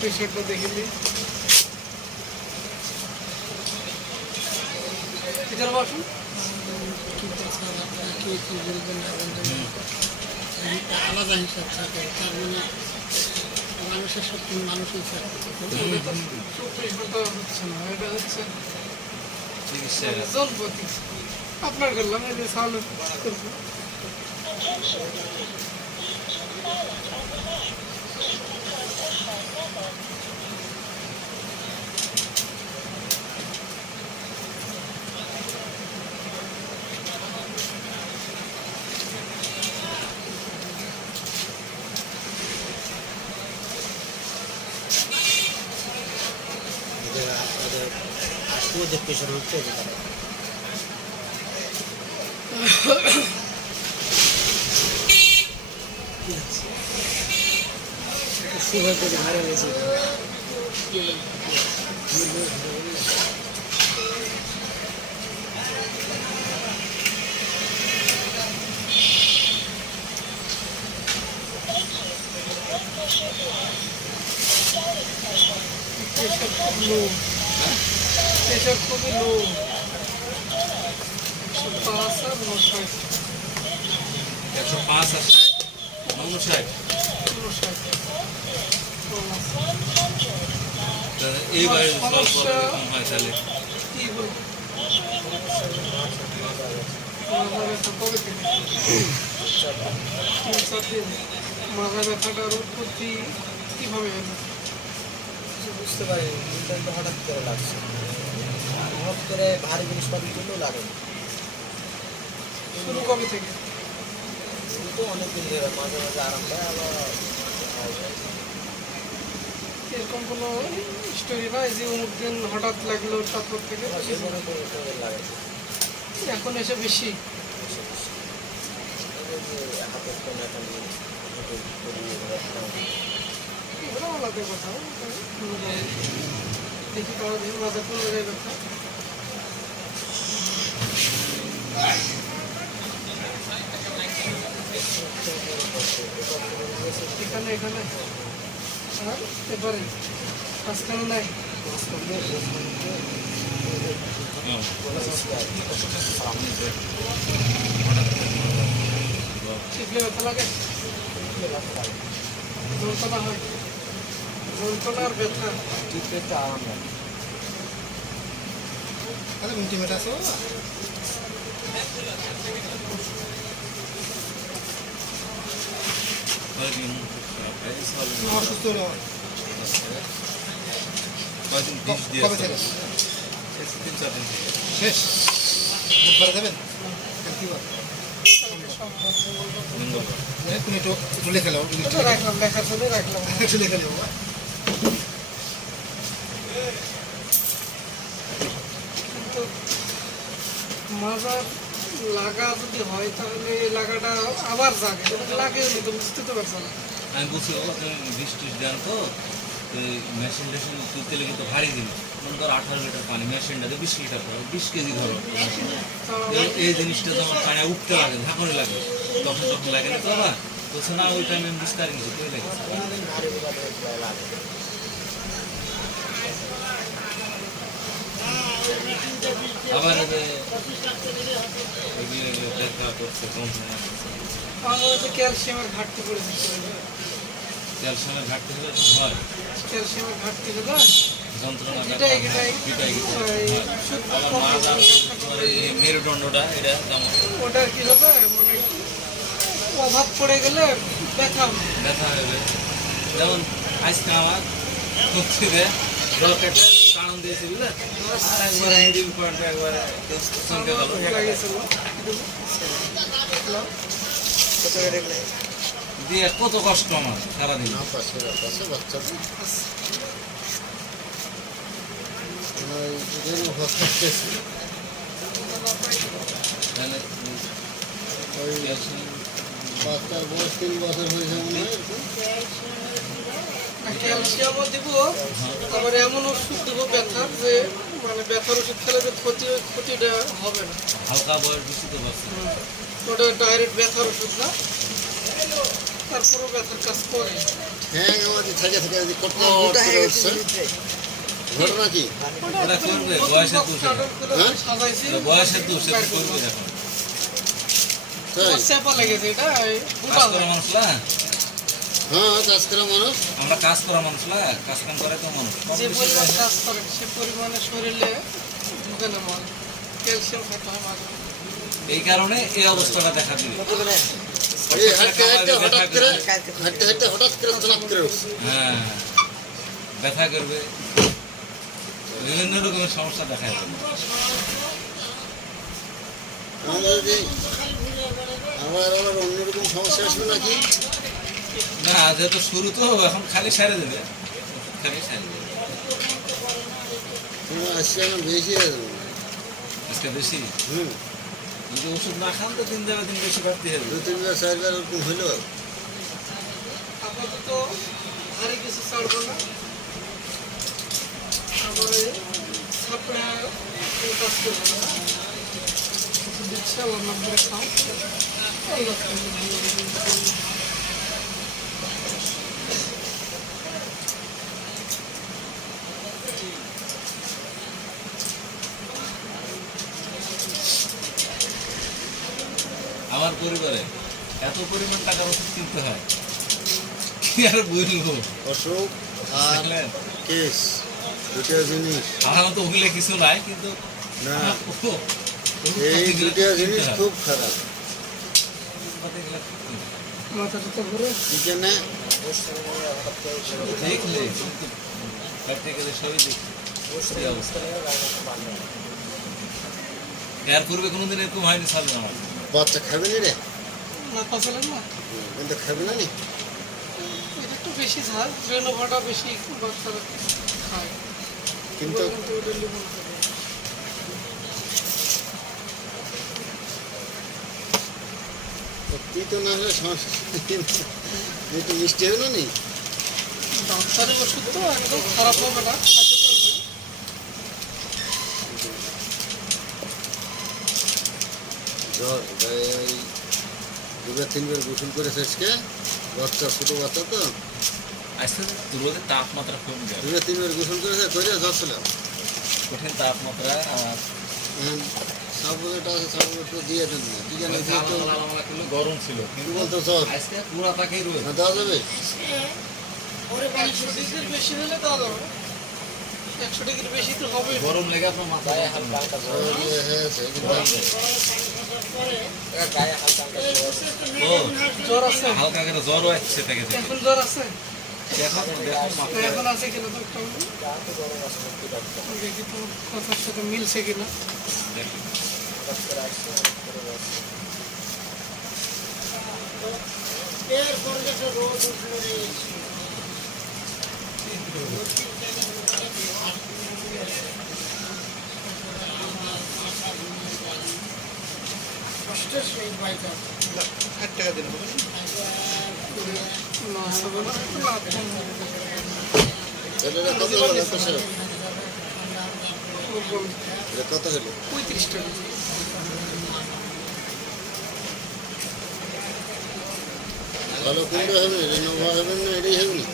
প্রেশারটা দেখে নিই। ভিতরে বসুন। কি বলবেন আলাদা হিসাব থাকে, তার মানে মানুষের সব মানুষই থাকে। হচ্ছে না, এটা হচ্ছে জনপতি। আপনার করলাম এই যে সাউন্ড করবো। প্রেশার হচ্ছে ভালো হয়েছে। প্রেশার খুবই লো, 105 আর 59। 105 আর 59। এইবারে সমস্যা হয় তাহলে কি বলবো, মাথা ব্যথাটার উৎপত্তি কিভাবে হলো? বুঝতে পারি হঠাৎ করে লাগছে, হঠাৎ করে ভারী জিনিসপত্রের জন্য লাগে। শুরু কবে থেকে? শুরু তো অনেকদিন ধরে, মাঝে মাঝে আরাম পায়, আবার এরকম কোনো স্টোরি নয় যে অমুক দিন হঠাৎ লাগলো তারপর থেকে লাগে। এখন এসে বেশি হাতের কোন এখন এগুলো আলাদা কথা। দেখি কারো দেখি মাথা কোনো জায়গায় ব্যথা। এখানে এখানে আর এবারে মাঝখানে নাই। শিখলে ব্যথা লাগে, যন্ত্রণা হয়, যন্ত্রণা আর ব্যথা। একটু আরাম লাগে। তাহলে ইন্টিমেট আছে অসুস্থ শেষ বুধবারে যাবেন? লেখা রাখলাম, লেখার সাথে রাখলাম, একটু লেখা নেব। কিন্তু মাজার লাগা যদি হয় তাহলে লাগাটা আবার জাগে, লাগেও নি তো বুঝতে তো পারছো না। আমি বলছি বৃষ্টি দেন তো মেশিন টেশিন তুলতে লেগে তো ভারী জিনিস, মনে করো 18 লিটার পানি, মেশিনটাতে 20 লিটার ধরো, 20 কেজি ধরো। এই জিনিসটা যখন পানি উঠতে লাগে, ঝাঁকুনি লাগে, তখন লাগে না তো আবার বলছে না ওই টাইমে বুঝতে পারিনি তুই লাগে। আবার দেখা করছে ক্যালসিয়ামের ঘাটতি পড়েছে, ক্যালসিয়ামের ঘাটতি হলে তো হয়, ক্যালসিয়ামের ঘাটতি হলে যন্ত্রণা মেরুদণ্ডটা এটা যেমন ওটার কি হবে, মানে অভাব পড়ে গেলে ব্যথা ব্যথা হবে। যেমন আজকে আমার কুর্তিতে রকেটে টান দিয়েছে বুঝলে, একবারে মিডিল পয়েন্টে একবারে চমকে গেল। দিয়ে কত কষ্ট আমার সারাদিন। বাচ্চার বয়স 3 বছর হয়েছে মনে হয়। ক্যালসিয়ামও দিব, আবার এমন ওষুধ দেবো ব্যথার যে মানে ব্যথার ওষুধ খেলে যে ক্ষতিটা হবে না। হালকা বয়স বেশি তো পারছে, ওটা ডাইরেক্ট ব্যথার ওষুধ না, তারপরেও ব্যথার কাজ করে। হ্যাঁ আমাদের থেকে থেকে যদি কত মোটা হয়ে গেছে হচ্ছে ভিতরে। ঘটনা কি ওটা করবে, বয়সের দোষে। হ্যাঁ? সাজাইছি বয়সের দোষে তো করবে এখন। তাই চেপা লেগেছে এটা কাজ করা মানুষ না, হ্যাঁ কাজ করা মানুষ আমরা কাজ করা মানুষ না, কাজ কাম করে তো মানুষ। কম যে বেশি পরিমাণ করে। কাজ করে সে পরিমাণে শরীরে ঢুকে না মাল ক্যালসিয়াম খেতে হয় মাঝে এই কারণে এই অবস্থাটা দেখা দিবে। কত করে? এই হাঁটতে হাঁটতে হঠাৎ করে হাঁটতে হাঁটতে হঠাৎ করে তলাপ করে উঠছে হ্যাঁ, ব্যথা করবে, বিভিন্ন রকমের সমস্যা দেখা যাবে। আমাদের যদি আবার অন্যরকম সমস্যা আসবে নাকি না, যেহেতু শুরু তো এখন খালি সারে দেবে, খালি সারে দেবে। তোমার আজকে আমার বেশি হয়ে যাবে আজকে বেশি হুম যদি ওষুধ না খান তো দিন যাবে দিন বেশি বাড়তে হবে। 2-3 বার 4 বার ওরকম হইলো আপাতত ভারী কিছু ছাড়বো না তারপরে ছাপড়া কাজ করবো না দিচ্ছে আমার নম্বরে খাও আল্লাহ আমার পরিবারে এত পরিমাণ টাকার ওষুধ কিনতে হয়, কি আর বলবো। অসুখ আর বুঝলেন? কেস দুটো জিনিস আমার তো ওগুলো কিছু নাই, কিন্তু না ওষুধ এই পাতি দুটো কিনতে জিনিস হয়। খুব খারাপ ওষুধ পাতি কিনতে হয়। মাথাটা তো ঘুরে কি জানে দেখলে কিন্তু প্র্যাকটিক্যালি সবই দেখি এই অবস্থা। এর পূর্বে কোনোদিন এরকম হয়নি সামনে আমার। বাচ্চা খাবে না রে না পাচ্ছিলেন না কিন্তু খাবে না নি এটা একটু বেশি ঝাল রেনোভাটা বেশি বাচ্চারা খায় কিন্তু ওটা লিমন খাবে তিতো না হলে সমস্যা একটু মিষ্টি হবে না নি ডাক্তারের ওষুধ তো একদম খারাপ হবে না খেতে পারবে জ্বর গায়ে ওই 2-3 বার গোসল করেছে আজকে বাচ্চা ছোটো বাচ্চা তো আজকে রোদের তাপমাত্রা কমে যায়, 2-3 বার গোসল করেছে করে জ্বর ছিল কঠিন তাপমাত্রা। আর সাবুটা আছে সাবুটা তো দিয়ে দেন না কি জানি তো কিন্তু গরম ছিল, কি কিন্তু বলতো জ্বর আজকে পুরা তাকেই রোদ। না দেওয়া যাবে 100 ডিগ্রির বেশি হলে দেওয়া যাবে 100 ডিগ্রির বেশি তো হবে গরম লেগে আপনার মাথায় হালকা হালকা জ্বর ইয়ে হয়েছে কিন্তু গায়ে হালকা হালকা জ্বর। জ্বর আছে হালকা করে জ্বরও আসছে থেকে থেকে। এখন জ্বর আছে এখন দেখুন মাথায় এখন আছে কিনা তো একটু গা তো গরম আছে, সত্যি ডাক্তার। দেখি তো কথার সাথে মিলছে কিনা দেখুন। হঠাৎ করে আসছে, হঠাৎ করে বসছে। না হবে না না ছেলেরা কত হলো প্রেশার কত হলো 35 টাকা ভালো কোনটা হবে রেনোভা হবে না এটাই হবে না